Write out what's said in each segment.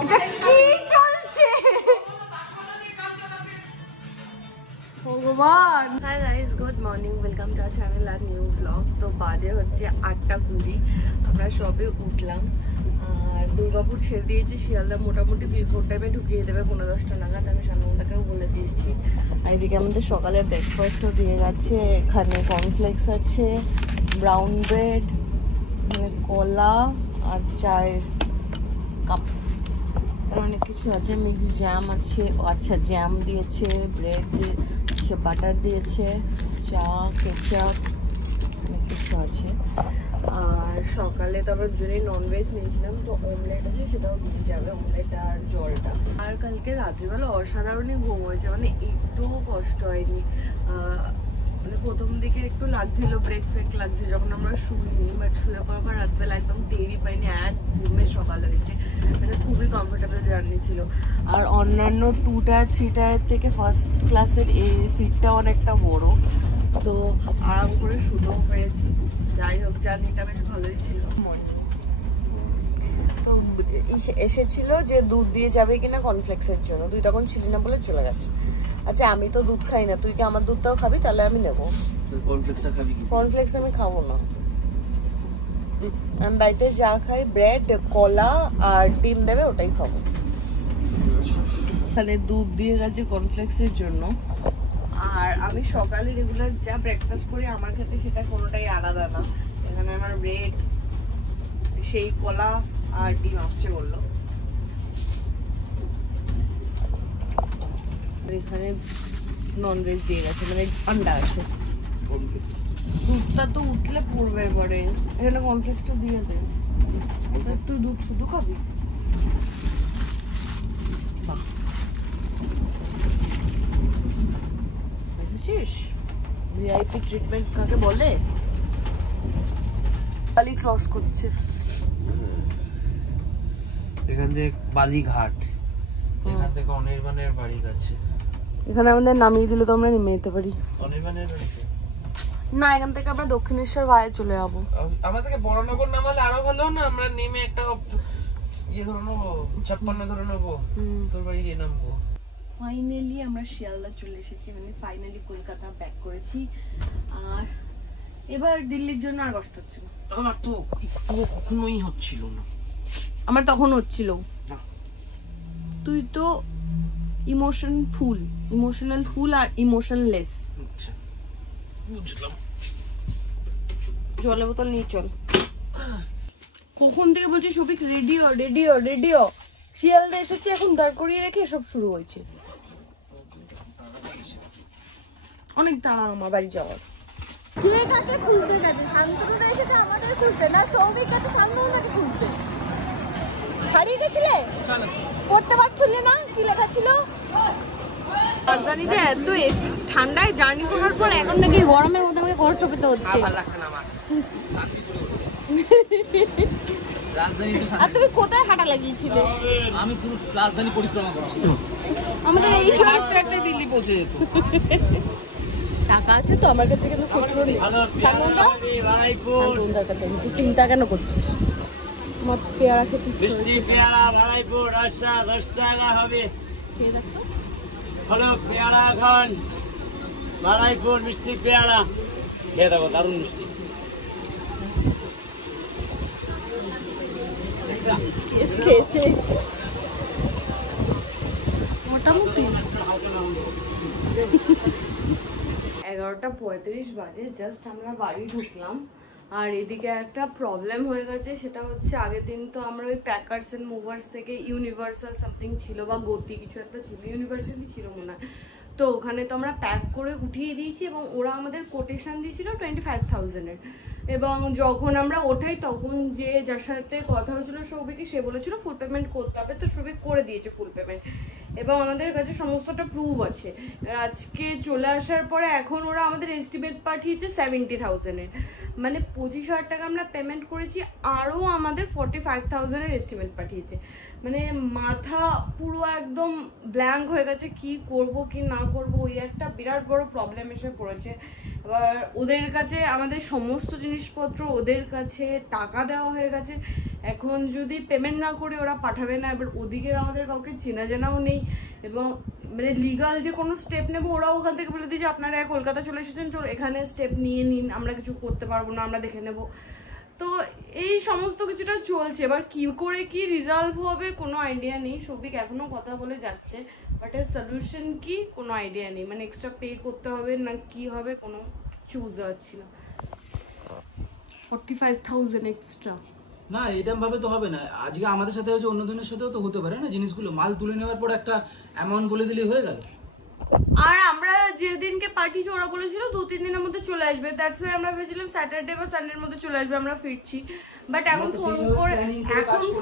এটা কি চলছে ভগবান। Hi guys, good morning, welcome to our channel আর নিউ ব্লগ। তো বাজে হচ্ছে 8:20, আমরা সবে উঠলাম। আর দুর্গাপুর ছেড়ে দিয়েছি, শিয়ালদা মোটামুটি বিফোর টাইমে ঢুকিয়ে দেবে 9:10 নাগাদ, আমি সানন্দাকেও বলে দিয়েছি। আর এদিকে আমাদের সকালে ব্রেকফাস্টও দিয়ে গেছে, এখানে কর্নফ্লেক্স আছে, ব্রাউন ব্রেড, মানে কলা আর চায়ের কাপ, অনেক কিছু আছে, মিক্স জ্যাম আছে, আচ্ছা জ্যাম দিয়েছে, ব্রেড দিয়েছে, বাটার দিয়েছে, চা, কেচাপ, অনেক কিছু আছে। আর সকালে তো আমরা দুজনেই ননভেজ নিয়েছিলাম, তো অমলেট আছে, সেটাও দিয়ে যাবে, অমলেট আর জলটা। আর কালকে রাত্রিবেলা অসাধারণই ঘুম হয়েছে, মানে একটুও কষ্ট হয়নি। মানে প্রথম দিকে একটু লাগছিল, ব্রেক ফ্রেক লাগছে যখন আমরা শুইনি, বাট শুয়ে পড়ার পর রাতবেলা একদম টেরই পাইনি, এক ঘুমে সকাল হয়েছে, মানে খুবই কমফোর্টেবল জার্নি ছিল। আর অন্যান্য 2 টায়ার 3 টায়ারের থেকে ফার্স্ট ক্লাসের এই সিটটা অনেকটা বড়, তো আরাম করে শুতেও পেরেছি। যাই হোক, জার্নিটা বেশ ভালোই ছিল। তো এসেছিল যে দুধ দিয়ে যাবে কিনা কর্নফ্লেক্সের জন্য, তুই তখন ছিলি না বলে চলে গেছে। আচ্ছা আমি তো দুধ খাই না, তুই কি আমার দুধটাও খাবি? তাহলে আমি নেবো। কর্নফ্লেক্স আমি খাবো না, আমি বাড়িতে যা খাই ব্রেড, কলা আর ডিম দেবে ওটাই খাবো। এখানে দুধ দিয়ে গেছে কর্নফ্লেক্সের জন্য। আর আমি সকালে রেগুলার যা ব্রেকফাস্ট করি আমার ক্ষেত্রে সেটা কোনোটাই আলাদা না। এখানে আমার ব্রেড, সেই কলা আর ডিম আসছে বললো। এখানে ননভেজ দিয়ে গেছে, মানে আন্ডা আছে। দুধটা তো উঠলে পড়বে পরে, এখানে কর্নফ্লেক্সটা দিয়ে দে। তুই দুধ শুধু খাবি? বাহ, এসেছিস? ভিআইপি ট্রিটমেন্ট কাকে বলে? বালি ক্রস করছে এখান থেকে বালিঘাট, এখান থেকে অনির্বাণের বাড়ি কাছে। এখানে আমাদের নামিয়ে দিলে তো আমরা নেমে যেতে পারি। অনির্বাণের বাড়িতে না, এখান থেকে আমরা দক্ষিণেশ্বর ভায়ে চলে যাবো। আমার থেকে বড়নগর নামালে আরো ভালো না? আমরা নেমে একটা ইয়ে ধরে নেবো, 56 ধরে নেবো, তোর বাড়ি গিয়ে নামবো। ফাইনালি আমরা শিয়ালদা চলে এসেছি, মানে ফাইনালি কলকাতা ব্যাক করেছি। আর এবার দিল্লির জন্য আর কষ্ট হচ্ছে না। আমার তো কখনোই হচ্ছিল না। আমার তখন হচ্ছিল। তুই তো ইমোশনাল ফুল আর ইমোশনলেস। আচ্ছা বুঝলাম। জলের বোতল নিয়ে চল। কখন থেকে বলছি সবিক রেডিও, শিয়ালদা এসেছে, এখন দাঁড় করিয়ে রেখে সব শুরু হয়েছে। অনেক তাড়া আমার বাড়ি যাওয়ার। কে কাকে খুঁজতে গেছে? শান্তনুদা এসেছে আমাদের খুঁজতে, না সৌমিক কাছে শান্তনুদাকে খুঁজতে? হারিয়ে গেছিলে? পড়তে পারছিলে না? কি লেখা ছিল? রাজধানীতে এত ঠান্ডায় জার্নি করার পর এখন নাকি গরমের মধ্যে আমাকে কষ্ট পেতে হচ্ছে। ভালো লাগছে না আমার। আর তুমি কোথায় হাঁটা লাগিয়েছিলে? আমি পুরো রাজধানী পরিক্রমা করছি। আমাদের এই একটা দিল্লি পৌঁছে যেত। টাকা আছে তো আমার কাছে, কিন্তু খুচরো নেই। শান্তনুদার কাছে। তুই চিন্তা কেন করছিস? আমার পেয়ারা খেতে ইচ্ছে হচ্ছে। পেয়ারা ভাড়াইপুর রাস্তা 10 টাকা হবে। খেয়ে দেখ তো। হলো পেয়ারা এখন ভাড়াইপুর মিষ্টি পেয়ারা খেয়ে দেবো, দারুণ মিষ্টি। খেয়েছে মোটামুটি। 11:35 বাজে, জাস্ট আমরা বাড়ি ঢুকলাম। আর এদিকে একটা প্রবলেম হয়ে গেছে, সেটা হচ্ছে আগের দিন তো আমরা ওই প্যাকার্স এন্ড মুভার্স থেকে ইউনিভার্সাল সামথিং ছিল, বা গতি কিছু একটা ছিল, ইউনিভার্সালই ছিল মনে হয়। তো ওখানে তো আমরা প্যাক করে উঠিয়ে দিয়েছি, এবং ওরা আমাদের কোটেশন দিয়েছিল 25,000-এর। এবং যখন আমরা ওঠাই তখন যে যার সাথে কথা হয়েছিল সৌভিকে, সে বলেছিল ফুল পেমেন্ট করতে হবে, তো সৌভিক করে দিয়েছে ফুল পেমেন্ট, এবং আমাদের কাছে সমস্তটা প্রুভ আছে। আজকে চলে আসার পরে এখন ওরা আমাদের এস্টিমেট পাঠিয়েছে 70,000-এর, মানে 25,000 টাকা আমরা পেমেন্ট করেছি, আরও আমাদের 45,000-এর এস্টিমেট পাঠিয়েছে। মানে মাথা পুরো একদম ব্ল্যাঙ্ক হয়ে গেছে, কি করব কি না করব, ওই একটা বিরাট বড় প্রবলেম এসে পড়েছে। এবার ওদের কাছে আমাদের সমস্ত জিনিসপত্র, ওদের কাছে টাকা দেওয়া হয়ে গেছে, এখন যদি পেমেন্ট না করে ওরা পাঠাবে না, এবার ওদিকে আমাদের কাউকে চেনা জানাও নেই, এবং মানে লিগাল যে কোনো স্টেপ নেবো ওরাও ওখান থেকে বলে দিই যে আপনারা কলকাতা চলে এসেছেন, চলো এখানে স্টেপ নিয়ে নিন, আমরা কিছু করতে পারবো না, আমরা দেখে নেব। তো এই সমস্ত কিছুটা চলছে। এবার কি করে কি রিজলভ হবে কোনো আইডিয়া নেই। সৌভিক এখনো কথা বলে যাচ্ছে, বাট এর সলিউশন কি কোনো আইডিয়া নেই। মানে এক্সট্রা পে করতে হবে না কি হবে কোনো কিছু বুঝতে পারছি না। 45,000 এক্সট্রা না, এরকম ভাবে তো হবে না। আজকে আমাদের সাথে হচ্ছে, অন্য দিনের সাথেও তো হতে পারে না জিনিসগুলো। মাল তুলে নেওয়ার পর একটা অ্যামাউন্ট বলে দিলেই হয়ে গেল। আর আমরা যেদিনকে পাঠিয়েছি ওরা বলেছিল 2-3 দিনের মধ্যে চলে আসবে, দ্যাটস ওয়াই আমরা ভেবেছিলাম স্যাটারডে বা সানডের মধ্যে চলে আসবে, আমরা ফিরছি। বাট এখন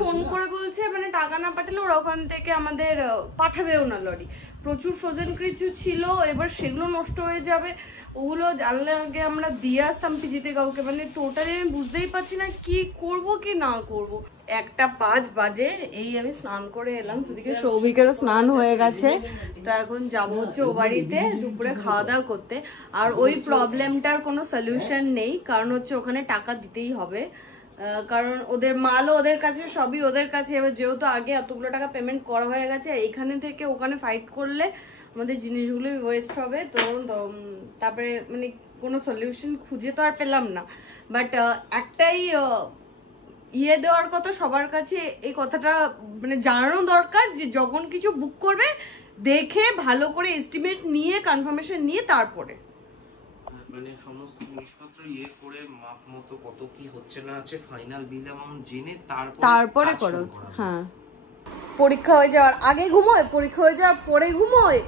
ফোন করে বলছে মানে টাকা না পাঠালে ওরা ওখান থেকে আমাদের পাঠাবেও না লরি। প্রচুর ফ্রোজেন কিছু ছিল, এবার সেগুলো নষ্ট হয়ে যাবে। ওগুলো জানলে আগে আমরা দিয়ে আসতাম পিজিতে কাউকে। মানে টোটালি আমি বুঝতেই পারছি না কি করব কি না করব। 1:05 বাজে, এই আমি স্নান করে এলাম, দুদিকে সৌভিকেরও স্নান হয়ে গেছে। তো এখন যাবো হচ্ছে ও বাড়িতে দুপুরে খাওয়া দাওয়া করতে। আর ওই প্রবলেমটার কোনো সলিউশন নেই, কারণ হচ্ছে ওখানে টাকা দিতেই হবে, কারণ ওদের মালও ওদের কাছে, সবই ওদের কাছে। এবার যেহেতু আগে এতগুলো টাকা পেমেন্ট করা হয়ে গেছে, এইখানে থেকে ওখানে ফাইট করলে আমাদের জিনিসগুলোই ওয়েস্ট হবে। তো তারপরে মানে কোনো সলিউশন খুঁজে তো আর পেলাম না। বাট একটাই ইয়ে দেওয়ার কথা সবার কাছে, এই কথাটা মানে জানানো দরকার যে যখন কিছু বুক করবে দেখে ভালো করে এস্টিমেট নিয়ে কনফার্মেশন নিয়ে তারপরে, মানে সমস্ত জিনিসপত্র ইয়ে করে মাপ মতো কত কি হচ্ছে না আছে ফাইনাল বিল অ্যামাউন্ট জেনে তারপরে করো। হ্যাঁ, পরীক্ষা হয়ে যাওয়ার আগে ঘুমোয়, পরীক্ষা হয়ে যাওয়ার পরে ঘুমোয়,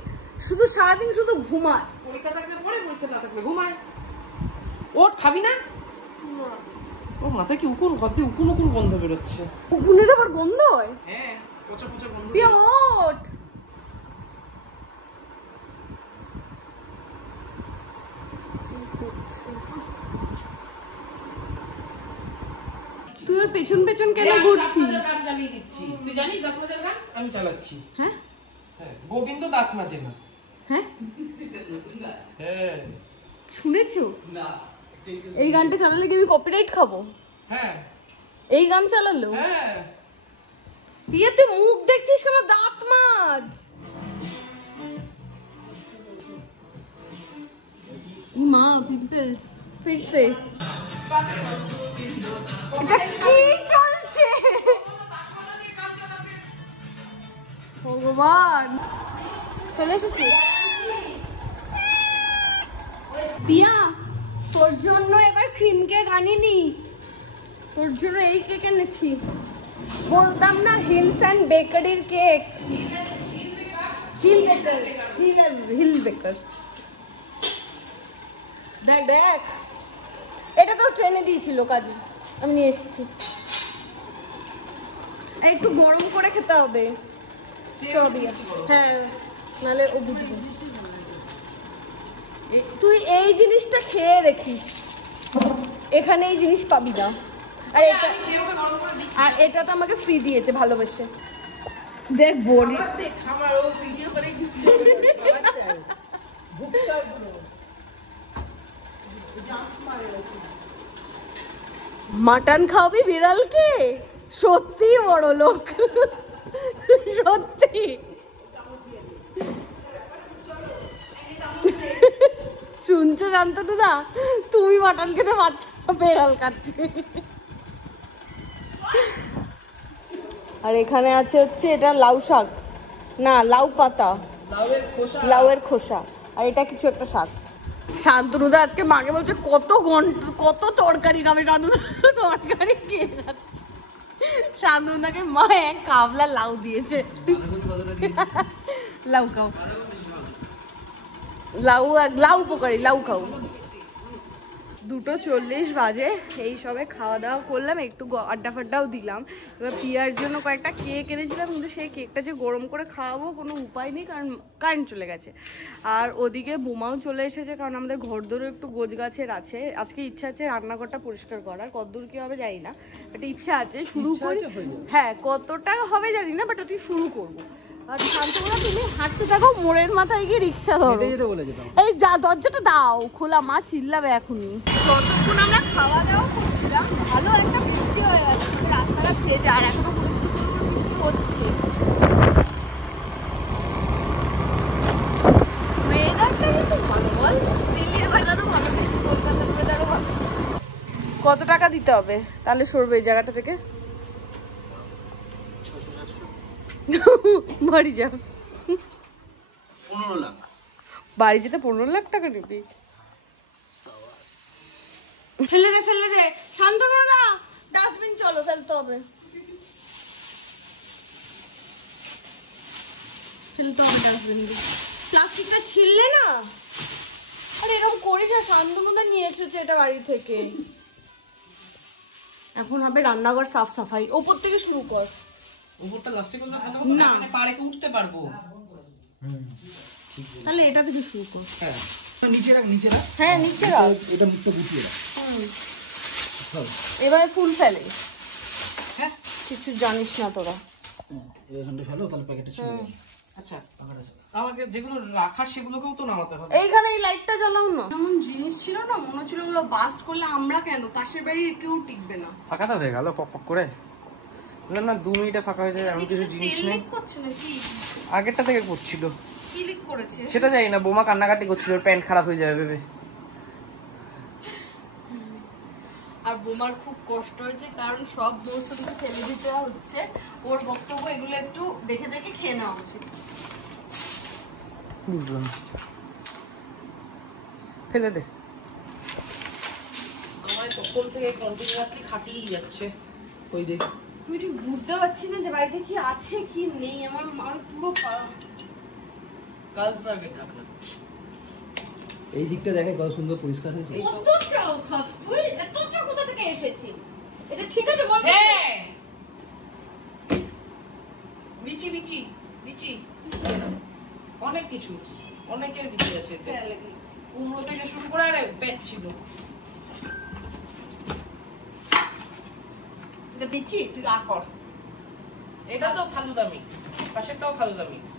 শুধু সারাদিন শুধু ঘুমায়। পরীক্ষা থাকলে পরে, পরীক্ষা না থাকলে ঘুমায়। ওট খাবি না? ওর মাথায় কি উকুন, ঘর দিয়ে উকুন উকুন গন্ধ বেরোচ্ছে। উকুনের আবার গন্ধ হয়? হ্যাঁ, পচা পচা গন্ধ। পিয়া ওঠ। তুই ওর পেছন পেছন কেন ঘুরছিস? চালিয়ে দিচ্ছি। তুই জানিস দাঁত মাজার গান? আমি চালাচ্ছি। হ্যাঁ হ্যাঁ, গোবিন্দ দাঁত মাজে না। হ্যাঁ হ্যাঁ, শুনেছো? না, এই গানটা চালালে কি আমি কপিরাইট খাবো? হ্যাঁ, এই গান চালালো? হ্যাঁ। পিয়া তুই মুখ দেখছিস কেন? দাঁত মাজ। মা পিম্পলস ফিরছে। এটা কি চলছে ভগবান? চলে এসেছিস পিয়া? তোর জন্য এবার ক্রিম কেক আনিনি, তোর জন্য এই কেক এনেছি। বলতাম না হিলস অ্যান্ড বেকারির কেক। হিল বেকার। দেখ দেখ, এটা তো ট্রেনে দিয়েছিল কাজু, আমি নিয়ে এসেছি। একটু গরম করে খেতে হবে। হ্যাঁ, নাহলে ও বুঝবে। তুই এই জিনিসটা খেয়ে দেখিস, এখানে এই জিনিস পাবি না। আর এটা তো আমাকে ফ্রি দিয়েছে ভালোবেসে। দেখ বলি, মাটন খাওয়াবি বিড়ালকে? সত্যি বড় লোক, সত্যি। শুনছো শান্তনুদা, তুমি মাটন খেতে পারছো, বেড়াল খাচ্ছে। আর এখানে আছে হচ্ছে এটা লাউ শাক, না লাউ পাতা, লাউয়ের খোসা, আর এটা কিছু একটা শাক। শান্তনুদা আজকে মাকে বলছে কত তরকারি খাবে। শান্তনুদা তরকারি খেয়ে যাচ্ছে। শান্তনুদাকে মা এক কাবলা লাউ দিয়েছে। লাউ খাও, লাউ উপকারী, লাউ খাও। 2:40 বাজে, এই সবে খাওয়া দাওয়া করলাম, একটু আড্ডা ফাড্ডাও দিলাম। এবার পিয়ার জন্য কয়েকটা কেক এনেছিলাম, কিন্তু সেই কেকটা যে গরম করে খাওয়াবো কোনো উপায় নেই, কারণ কারেন্ট চলে গেছে। আর ওদিকে বোমাও চলে এসেছে, কারণ আমাদের ঘরদোরও একটু গোছ গাছের আছে। আজকে ইচ্ছা আছে রান্নাঘরটা পরিষ্কার করার, কতদূর কি হবে জানি না, বাট ইচ্ছা আছে শুরু করি। হ্যাঁ, কতটা হবে জানি না, বাট আজকে শুরু করবো। আর শান্তনুদা তুমি হাঁটতে থাকো, মোড়ের মাথায় গিয়ে রিক্সা ধরো। এই যা, দরজাটা দাও খোলা, মা চিল্লাবে এখনই। যতক্ষণ আমরা খাওয়া দাওয়া করছিলাম ভালো একটা বৃষ্টি হয়ে গেছে, রাস্তাঘাট এই যে আর এখনো হচ্ছে ওয়েদারটা কিন্তু ভালো বল, দিল্লির ওয়েদারও ভালো, কিন্তু কলকাতার ওয়েদারও ভালো। কত টাকা দিতে হবে তাহলে সরবে এই জায়গাটা থেকে? 600-700 বাড়ি যা, 15 লাখ। বাড়ি যেতে 15 লাখ টাকা নিবি? ফেলে দে ফেলে দে, শান্তনু না, ডাস্টবিন চলো, ফেলতে হবে, ফেলতে হবে ডাস্টবিন। প্লাস্টিকটা ছিললে না, আরে এরকম করিস না, শান্তনুদা নিয়ে এসেছে এটা বাড়ি থেকে। এখন হবে রান্নাঘর সাফ সাফাই, ওপর থেকে শুরু কর। উপরটা লাস্টে করলে ভালো না। মানে পাড়ে উঠতে পারবো। তাহলে এটা থেকে শুরু কর। হ্যাঁ নিচে রাখ, নিচে রাখ। হ্যাঁ নিচে রাখ, এটা মুখটা গুছিয়ে রাখ। এভাবে ফুল ফেলে। হ্যাঁ কিছু জানিস না তোরা। এখানটা ফেলো, তাহলে প্যাকেটটা ছিল। আচ্ছা, আমাকে যেগুলো রাখার সেগুলোকেও তো নামাতে হবে। এইখানে এই লাইটটা জ্বালাও না। এমন জিনিস ছিল না, মনে হচ্ছিল ওগুলো বাস্ট করলে আমরা কেন, পাশের বাড়ি কেউ টিকবে না। ফাঁকাটা হয়ে গেল পক পক করে। বললাম না 2 মিনিটে ফাঁকা হয়ে যাবে, আমি কিছু জিনিস তেল নেই। লিক করছে নাকি? আগেরটা থেকে করছিল, কি লিক করেছে? সেটা জানি না। বোমা কান্নাকাটি করছিল, ওর প্যান্ট খারাপ হয়ে যাবে ভেবে। আর বোমার খুব কষ্ট হয়েছে, কারণ সব দোষ ওকে ফেলে দিতে হচ্ছে। ওর বক্তব্য এগুলো একটু দেখে দেখে খেয়ে নেওয়া উচিত। বুঝলাম, ফেলে দে। আমার তখন থেকে কন্টিনিউয়াসলি খাটিয়ে যাচ্ছে। ওই দেখ, আমি ঠিক বুঝতে পারছি না যে বাড়িতে কি আছে কি নেই। আমার পুরো কালসবার্গের ঢাকনা। এই দিকটা দেখে কত সুন্দর পরিষ্কার হয়েছে। কত চাও খাস তুই? এত চাও কোথা থেকে এসেছি? এটা ঠিক আছে বল। হ্যাঁ বিচি বিচি বিচি, অনেক কিছু, অনেকের বিচি আছে এতে। কুমড়ো থেকে শুরু করে আর পেট ছিল। এটা বিচি, তুই আ কর। এটা তো ফালুদা মিক্স, পাশেরটাও ফালুদা মিক্স,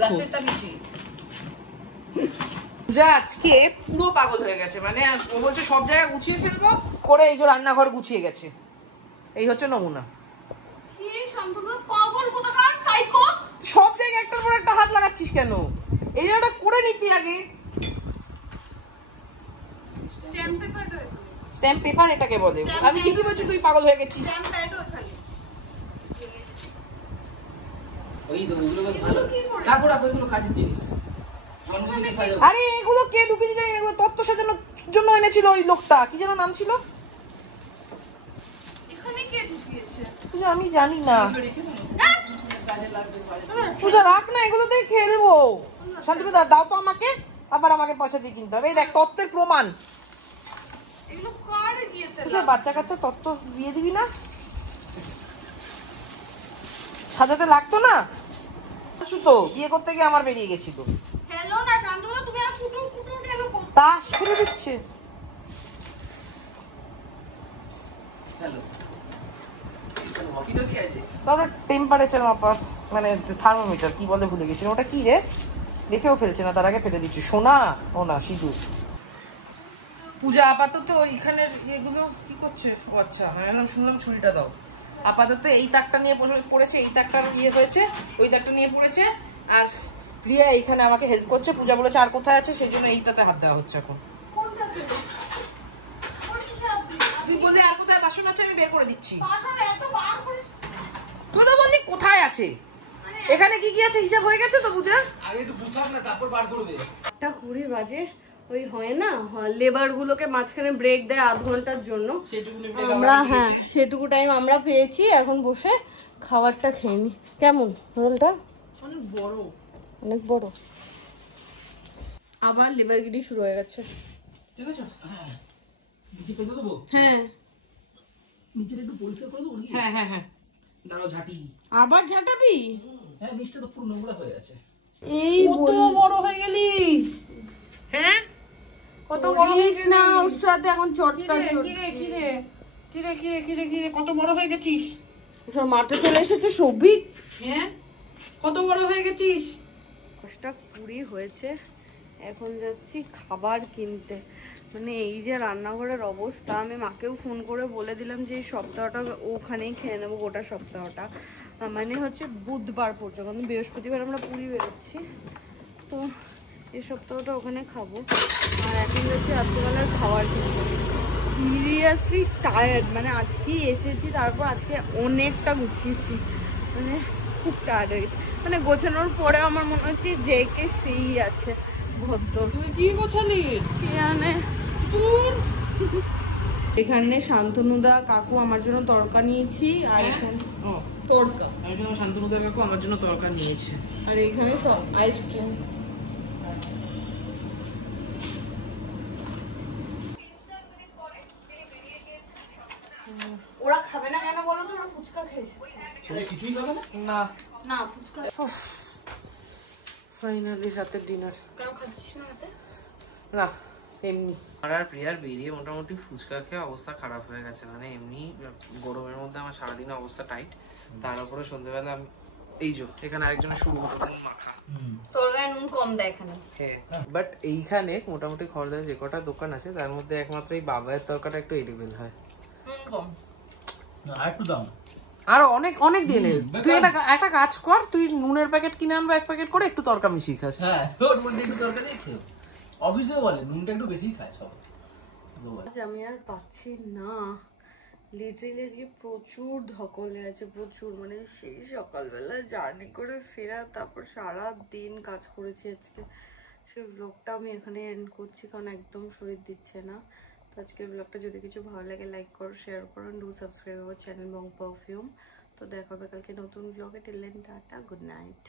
লাস্টেরটা বিচি। যা আজকে পুরো পাগল হয়ে গেছে, মানে ও বলছে সব জায়গা গুছিয়ে ফেলবো করে, এই যে রান্নাঘর গুছিয়ে গেছে। এই হচ্ছে নমুনা। কি শান্তনু পাগল কোথাকার সাইকো? সব জায়গায় একটার পর একটা হাত লাগাচ্ছিস কেন? এই জায়গাটা করে নিতি আগে। স্ট্যাম্প পেপার রয়েছে। স্ট্যাম্প পেপার এটাকে বলে। Stamp আমি ঠিকই বলছি, তুই পাগল হয়ে গেছিস। স্ট্যাম্প প্যাড ওখানে। ওই তো ওগুলো বেশ ভালো। এগুলো কি করেছে? তারপর আর ওইগুলো কাজের জিনিস। জন্মদিনে সাজাবো। আরে এগুলো কে ঢুকিয়েছে জানি না, এগুলো তত্ত্ব সাজানোর জন্য এনেছিল ওই লোকটা, কি যেন নাম ছিল? এখানে কে ঢুকিয়েছে? তুই আমি জানি না। এগুলো রেখে দাও। কাজে লাগবে, তুই রাখ না, এগুলোতে খেলবো। শান্তিপ্রদ দাও তো আমাকে, আবার আমাকে পয়সা দিয়ে কিনতে হবে। এই দেখ তত্ত্বের প্রমাণ। এগুলো কার গিয়েতে? তুই বাচ্চা কাচ্চা তত্ত্ব দিয়ে দিবি না? সাজাতে লাগতো না? তো বিয়ে করতে গিয়ে আমার বেরিয়ে গেছিল। হ্যালো না শান্তনু, তুমি আর কুটুর কুটুর কেন করছো? তাস ফেলে দিচ্ছে। হ্যালো। ইসন ওয়াকিটা কি আছে? তারপরে টেম্পারেচার মাপার, মানে থার্মোমিটার কি বলে ভুলে গেছিল। ওটা কি রে? দেখেও ফেলছে না, তার আগে ফেলে দিচ্ছে। সোনা ও না, সিঁদুর। পূজা আপাতত ওইখানের এগুলো কি করছে? ও আচ্ছা, হ্যাঁ শুনলাম ছুরিটা দাও। আপাতত এই তাকটা নিয়ে পড়েছে, এই তাকটার ইয়ে হয়েছে, ওই তাকটা নিয়ে পড়েছে। আর প্রিয়া এইখানে আমাকে হেল্প করছে। পূজা বলেছে আর কোথায় আছে, সেই জন্য এইটাতে হাত দেওয়া হচ্ছে এখন। কোনটা দিল? কোনটা সাপ দিল? তুই বললি আর কোথায় বাসন আছে, আমি বের করে দিচ্ছি। বাসন এত বার করিস? তুই তো বললি কোথায় আছে। এখানে কি কি আছে হিসাব হয়ে গেছে তো পূজা? আগে একটু গুছাক না, তারপর বার করবে। 1:20 বাজে। ওই হয় না, লেবার গুলোকে মাঝখানে ব্রেক দেয় আধ ঘন্টার জন্য। আমরা হ্যাঁ সেটুকু টাইম আমরা পেয়েছি। এখন বসে খাবারটা খেয়ে নি। কেমন রোলটা? অনেক বড়, অনেক বড়। আবার লেবারগিরি শুরু হয়ে গেছে। ঠিক আছে? হ্যাঁ। নিচে পেতে দেবো? হ্যাঁ নিচে একটু পরিষ্কার করে দেবো নাকি? হ্যাঁ হ্যাঁ হ্যাঁ, দাঁড়াও ঝাঁটি। আবার ঝাঁটাবি? হ্যাঁ, নিচটা তো পুরো নোংরা হয়ে আছে। এই কত বড় হয়ে গেলি? হ্যাঁ কত বড় হয়ে গেলি? না ওর সাথে এখন চটটা কিরে কত বড় হয়ে গেছিস? সব মাঠে চলে এসেছে সবিক। হ্যাঁ কত বড় হয়ে গেছিস? 10:20 হয়েছে। এখন যাচ্ছি খাবার কিনতে। মানে এই যে রান্নাঘরের অবস্থা, আমি মাকেও ফোন করে বলে দিলাম যে এই সপ্তাহটা ওখানেই খেয়ে নেবো, গোটা সপ্তাহটা, মানে হচ্ছে বুধবার পর্যন্ত, কারণ বৃহস্পতিবার আমরা পুরী বেরোচ্ছি, তো এই সপ্তাহটা ওখানে খাবো। আর এখন যাচ্ছি রাত্রিবেলার খাওয়ার কিন্তু সিরিয়াসলি টায়ার্ড, মানে আজকেই এসেছি, তারপর আজকে অনেকটা গুছিয়েছি, মানে খুব টায়ার্ড হয়ে গেছে, মানে গোছানোর পরে আমার মনে হচ্ছে যে কে সেই আছে ভদ্র। তুই কি গোছালি? কি জানে। এখানে শান্তনুদা কাকু আমার জন্য তড়কা নিয়েছি, আর এখানে তড়কা, শান্তনুদার কাকু আমার জন্য তরকারি নিয়েছে, আর এখানে সব আইসক্রিম। ওরা খাবে না কেন বলো তো? ওরা ফুচকা খেয়েছে। কিছুই খাবে না? না না ফুচকা ফাইনালি রাতের ডিনার। কেন খাচ্ছিস না হাতে? না এমনি। আর প্রিয়ার বেরিয়ে মোটামুটি ফুচকা খেয়ে অবস্থা খারাপ হয়ে গেছে, মানে এমনি গরমের মধ্যে আমার সারাদিন অবস্থা টাইট, তার উপরে সন্ধ্যেবেলা আমি এই যে এখানে আরেকজনের শুরু হতো মাখা, তোর গায়ে নুন কম দেয় এখানে। হ্যাঁ বাট এইখানে মোটামুটি খড়দার যে কটা দোকান আছে তার মধ্যে একমাত্র এই বাবায়ের তরকাটা একটু এডিবল হয়, নুন কম। না একটু দাম। আরো অনেক অনেক দিয়ে নেই। তুই একটা কাজ কর, তুই নুনের প্যাকেট কিনে আনবা 1 প্যাকেট করে, একটু তরকা মিশিয়ে খাস। হ্যাঁ ওর মধ্যে একটু তরকারি খেয়ে অফিসেও বলে নুনটা একটু বেশি খায় সবাই। আজ আমি আর পাচ্ছি না, লিটারেলি আজকে প্রচুর ধকলে আছে, প্রচুর, মানে সেই সকালবেলা জার্নি করে ফেরা, তারপর সারা দিন কাজ করেছি আজকে। আজকের ব্লগটা আমি এখানে এন্ড করছি, কারণ একদম শরীর দিচ্ছে না। তো আজকের ব্লগটা যদি কিছু ভালো লাগে লাইক করো, শেয়ার করো, do subscribe our channel Bong perfume. তো দেখা হবে কালকে নতুন ব্লগে। Till then tata, good night.